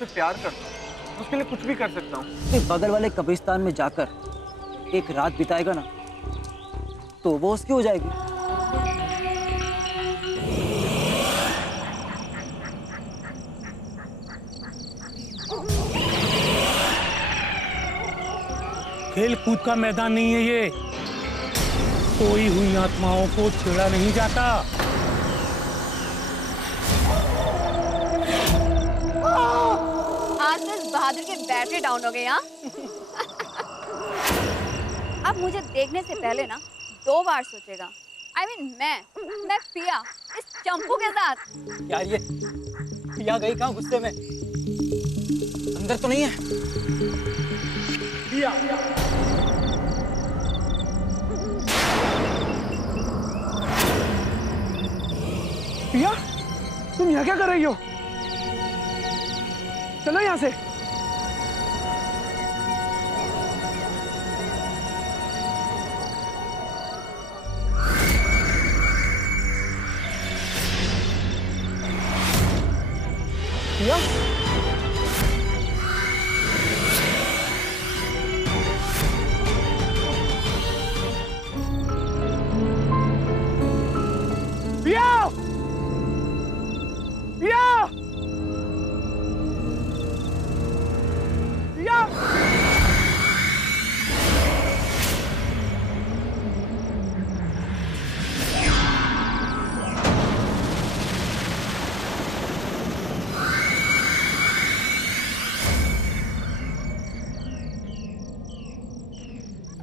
उसे प्यार करता हूँ, उसके लिए कुछ भी कर सकता हूँ। बगल वाले कब्रिस्तान में जाकर एक रात बिताएगा ना, तो वो उसकी हो जाएगी। खेल कूद का मैदान नहीं है ये। सोई हुई आत्माओं को छेड़ा नहीं जाता। आज तो इस बहादुर के बैटरी डाउन हो गई। हाँ अब मुझे देखने से पहले ना 2 बार सोचेगा। I mean, मैं पिया इस चंपू के साथ। यार ये पिया गई कहाँ गुस्से में? अंदर तो नहीं है? पिया पिया, तुम यहाँ क्या कर रही हो? चलो यहाँ से। पिया, पिया, पिया, पिया।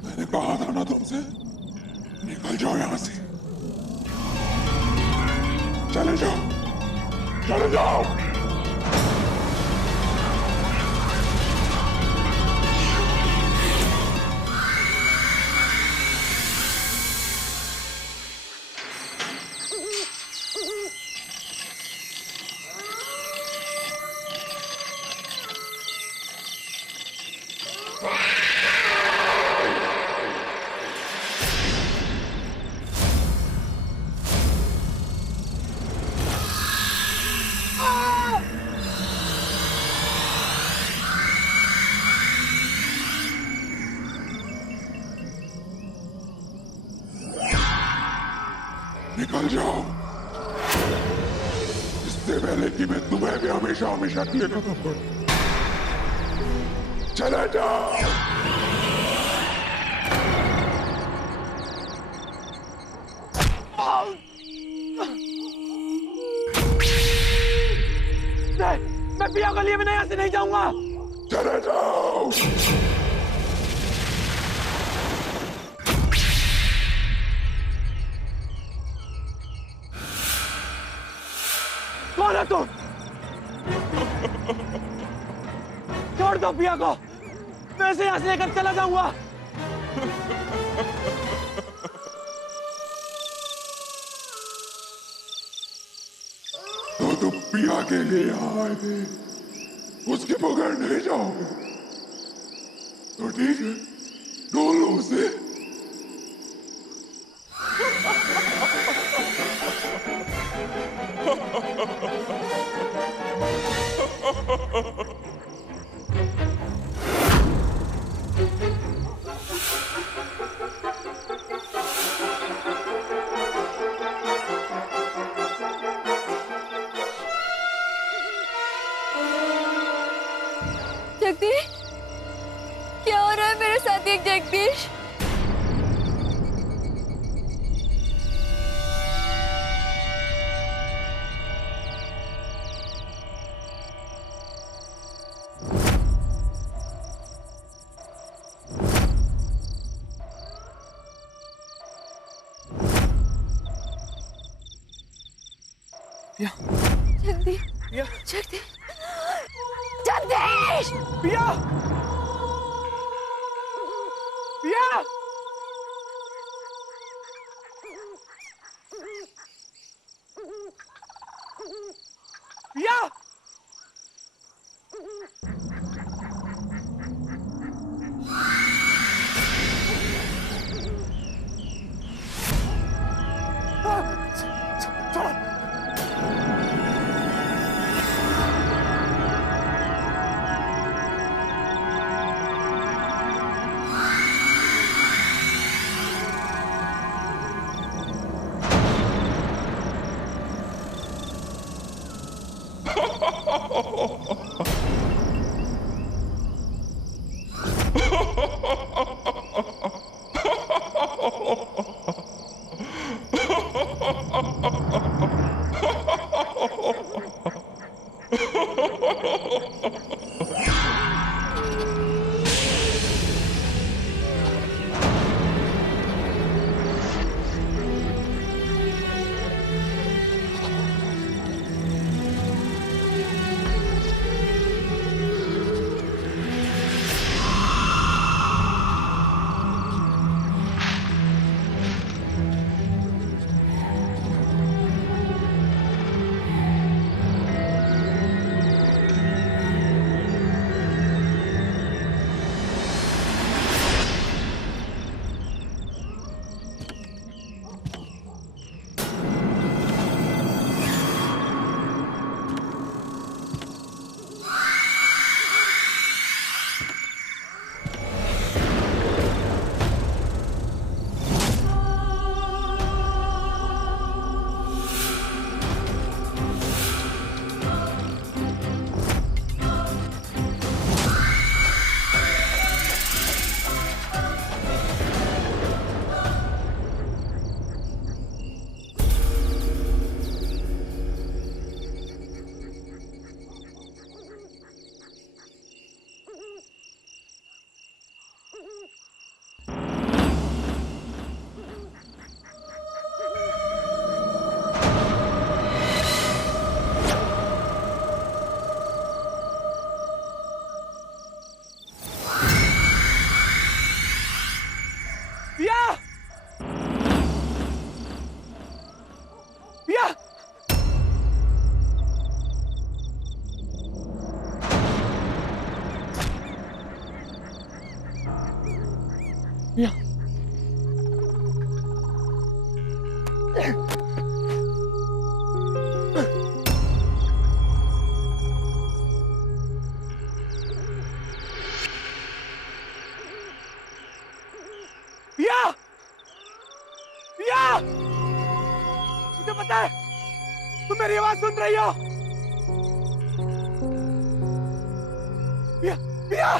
मैंने कहा था ना तुमसे, निकल जाओ यहाँ से। चले जाओ, चले जाओ। निकल जाओ, इससे पहले कि मैं तुम्हें भी हमेशा हमेशा के लिए खत्म करूं। चले जाओ। मैं पिया को लिए बिना यहाँ से नहीं जाऊंगा। चले जाओ। कौन है तुम? छोड़ दो पिया को, मैं इसे यहाँ से लेकर चला जाऊंगा। तो तुम पिया के लिए यहाँ आए थे, उसके बगैर नहीं जाओगे? तो ठीक है, ढूंढ लो उसे। जगदीश, क्या हो रहा है मेरे साथ? एक जगदीश, पिया, जगदीश, पिया, जगदीश, जगदीश! पिया, पिया, पिया। पिया पिया पिया मुझे पता है तुम मेरी आवाज सुन रही हो। पिया पिया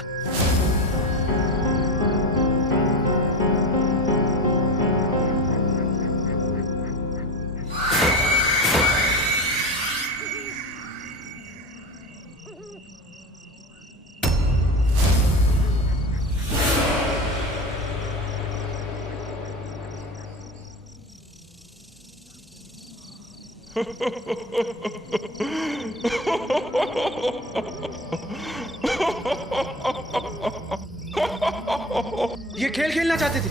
ये खेल खेलना चाहते थे,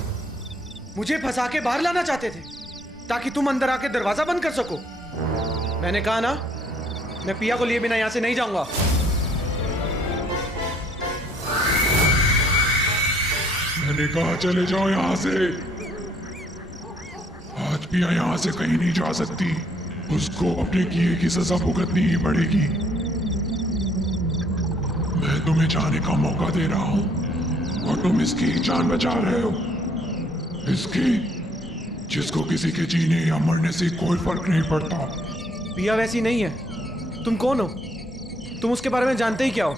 मुझे फंसा के बाहर लाना चाहते थे ताकि तुम अंदर आके दरवाजा बंद कर सको। मैंने कहा ना, मैं पिया को लिए बिना यहां से नहीं जाऊंगा। मैंने कहा चले जाओ यहां से। आज पिया यहां से कहीं नहीं जा सकती, उसको अपने किए की सजा भुगतनी ही पड़ेगी। मैं तुम्हें जाने का मौका दे रहा हूं और तुम इसकी जान बचा रहे हो, इसकी जिसको किसी के जीने या मरने से कोई फर्क नहीं पड़ता। पिया वैसी नहीं है। तुम कौन हो? तुम उसके बारे में जानते ही क्या हो?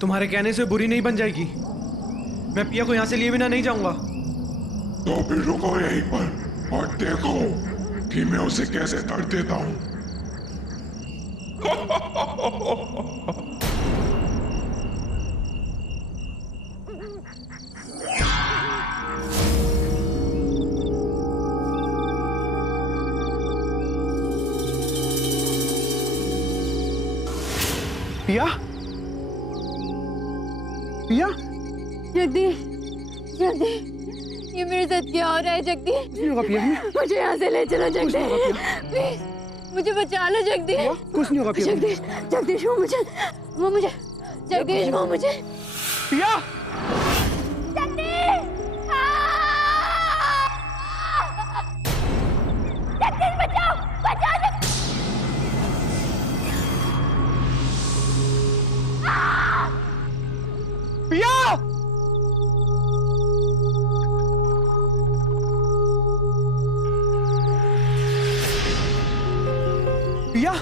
तुम्हारे कहने से बुरी नहीं बन जाएगी। मैं पिया को यहां से लिए बिना नहीं जाऊंगा। तो फिर रुको यहीं पर और देखो कि मैं उसे कैसे दर्द देता हूं। पिया, पिया, जगदीश, जगदीश, ये मेरे साथ क्या हो रहा है जगदीश? पिया, मुझे यहाँ से ले चलो जगदीश, प्लीज मुझे बचा लो जगदीश। कुछ नहीं होगा पिया। जगदीश, जगदीश वो मुझे, जगदीश वो मुझे। पिया, जगदीश, जगदीश बचाओ, बचाओ जगदीश। पिया, पिया,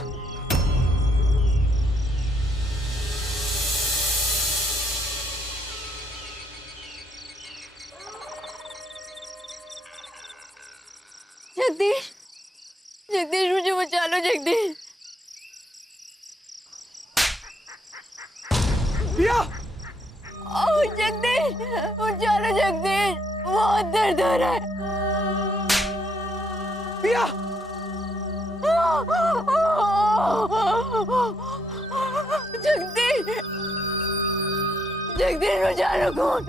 जगदीश मुझे बचा लो जगदीश। पिया ओह जगदीश बचा लो जगदीश, बहुत दर्द हो रहा है। पिया जगदीश जगदीश बचा लो। कौन?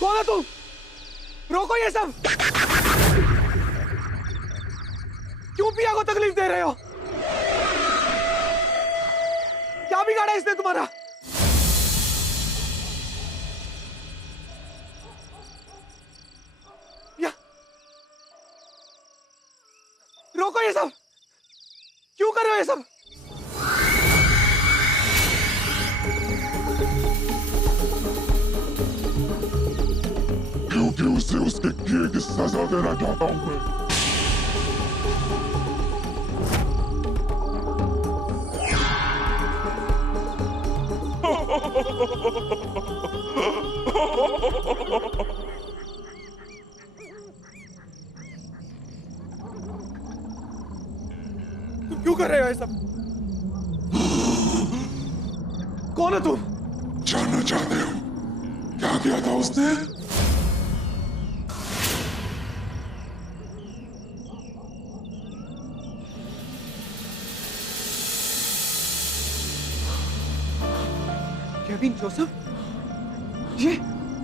कौन है तुम? रोको ये सब। क्यों पिया को तकलीफ दे रहे हो? क्या बिगाड़ा इसने तुम्हारा? पिया रोको ये सब। क्यों कर रहे हो ये सब? क्योंकि उसे उसके किए की सजा देना चाहता हूं मैं। तुम क्यों कर रहे हो ये सब? कौन हो तुम? जानना चाहते हो क्या किया था उसने? केविन जोसेफ, ये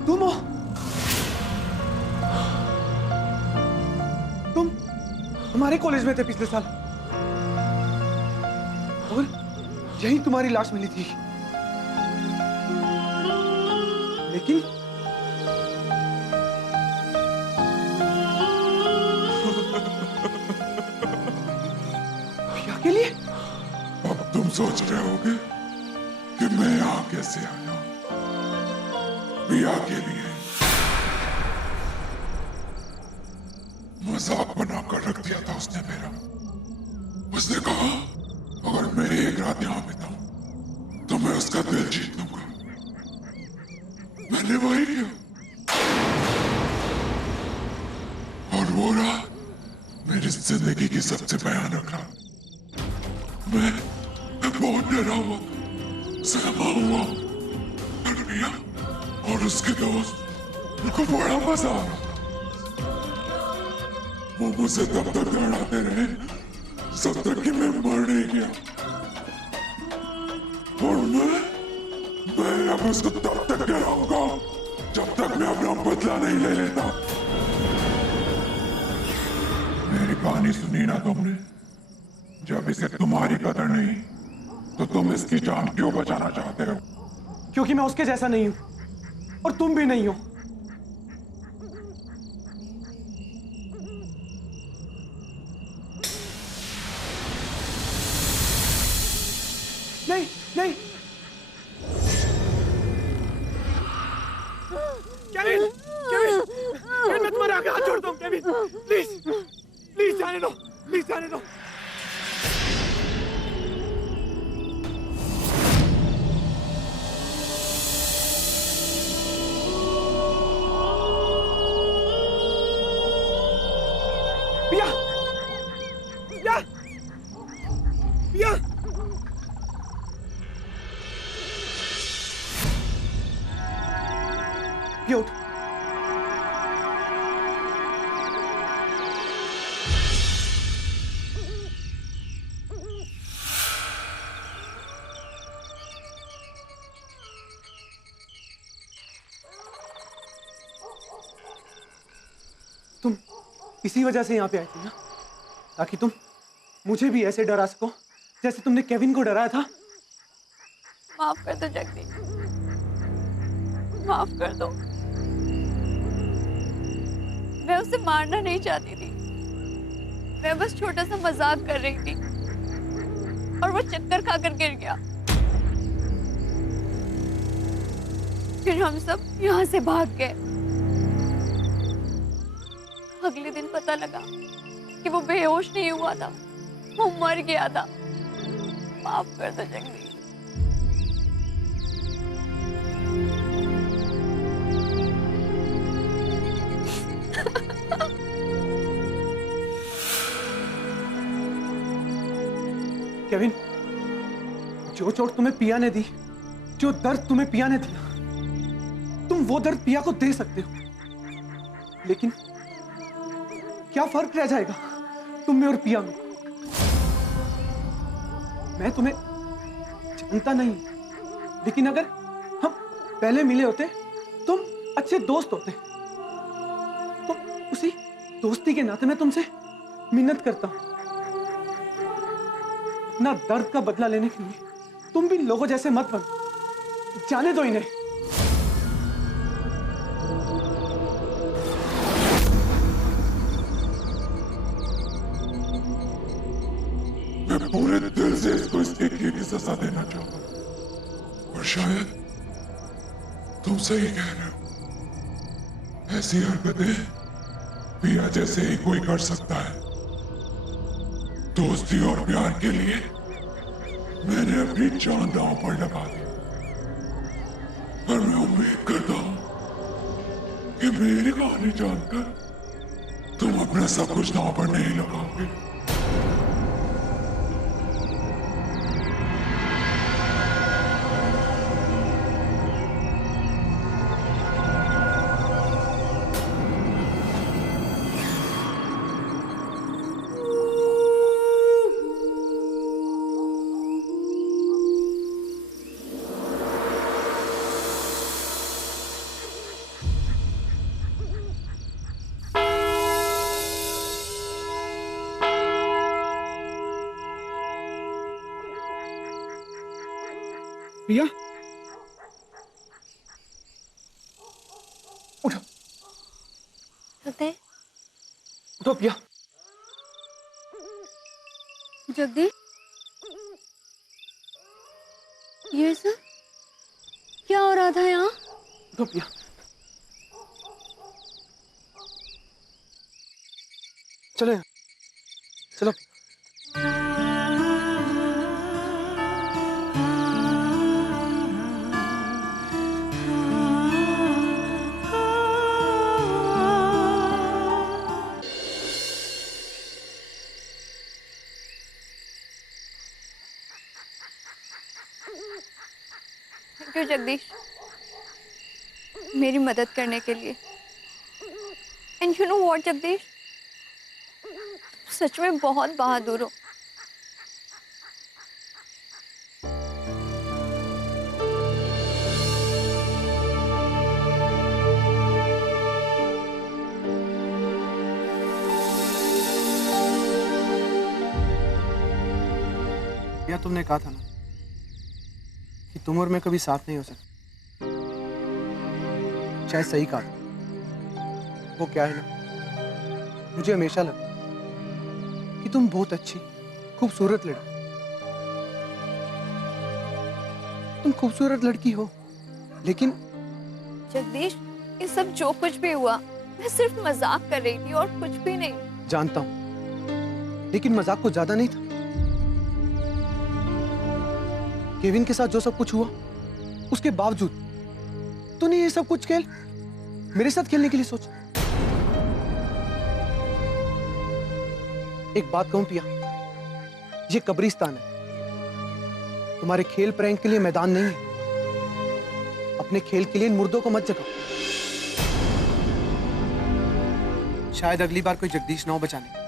तुम हो? तुम हमारे कॉलेज में थे पिछले साल और यही तुम्हारी लाश मिली थी। लेकिन पिया के लिए? अब तुम सोच रहे होगे कि मैं यहाँ कैसे आया? पिया के लिए मजाक बनाकर रख दिया था उसने मेरा। उसने कहा अगर मैं एक रात यहाँ बिताऊं तो मैं उसका दिल जीत लूंगा। मैंने वही किया और वो रात मेरी जिंदगी की सबसे भयानक रात। मैं बहुत डरा हुआ, सहमा हुआ। पिया और उसके दोस्त उनको बड़ा मजा आया। वो मुझे तब तक डराते रहे जब तक कि मैं मर नहीं गया। और मैं अब उसको तब तक डराऊंगा जब तक मैं अपना बदला नहीं ले लेता। मेरी कहानी सुनी ना तुमने? जब इसे तुम्हारी कदर नहीं तो तुम इसकी जान क्यों बचाना चाहते हो? क्योंकि मैं उसके जैसा नहीं हूं और तुम भी नहीं हो। नहीं नहीं केविन, केविन, केविन, मैं तुम्हारे आगे हाथ जोड़ता हूं। केविन प्लीज प्लीज जाने दो, प्लीज जाने दो। पिया पिया पिया पिया उठ। तुम इसी वजह से यहाँ पे आई थी ना, ताकि तुम मुझे भी ऐसे डरा सको जैसे तुमने केविन को डराया था। माफ कर दो जगदीश, माफ कर दो। मैं उसे मारना नहीं चाहती थी, मैं बस छोटा सा मजाक कर रही थी और वो चक्कर खाकर गिर गया। फिर हम सब यहाँ से भाग गए। अगले दिन पता लगा कि वो बेहोश नहीं हुआ था, वो मर गया था। माफ कर दो जगदीश। केविन, जो चोट तुम्हें पिया ने दी, जो दर्द तुम्हें पिया ने दिया, तुम वो दर्द पिया को दे सकते हो, लेकिन क्या फर्क रह जाएगा तुम में और पिया में? मैं तुम्हें जानता नहीं, लेकिन अगर हम पहले मिले होते, तुम अच्छे दोस्त होते, तो उसी दोस्ती के नाते मैं तुमसे मिन्नत करता हूं, अपना दर्द का बदला लेने के लिए तुम भी लोगों जैसे मत बनो, जाने दो इन्हें। मैं पूरे दिल से इसको इसके किए की सजा देना चाहता हूं, और शायद तुम सही कह रहे हो। ऐसी हरकतें पिया जैसे ही कोई कर सकता है। दोस्ती और प्यार के लिए मैंने अपनी जान दांव पर लगा दी, और मैं उम्मीद करता हूं कि मेरी कहानी जानकर तुम अपना सब कुछ दांव पर नहीं लगाओगे। पिया, उठो जगदीश, उठो पिया। जगदीश, ये सब क्या हो रहा था यहाँ? उठो पिया। चलो यहाँ, चलो। थैंक यू जगदीश, मेरी मदद करने के लिए। And you know what Jagdish, सच में बहुत बहादुर हो। पिया, तुमने कहा था ना कि तुम और मैं कभी साथ नहीं हो सकते। शायद सही कहा था। वो क्या है ना, मुझे हमेशा लगा कि तुम बहुत अच्छी, खूबसूरत लड़की, तुम खूबसूरत लड़की हो, लेकिन जगदीश, ये सब जो कुछ भी हुआ, मैं सिर्फ मजाक कर रही थी और कुछ भी नहीं। जानता हूं, लेकिन मजाक को ज्यादा नहीं था। केविन के साथ जो सब कुछ हुआ, उसके बावजूद तूने ये सब कुछ खेल मेरे साथ खेलने के लिए सोचा। एक बात कहूं पिया, ये कब्रिस्तान है, तुम्हारे खेल प्रैंक के लिए मैदान नहीं है। अपने खेल के लिए इन मुर्दों को मत जगाओ। शायद अगली बार कोई जगदीश ना हो बचाने।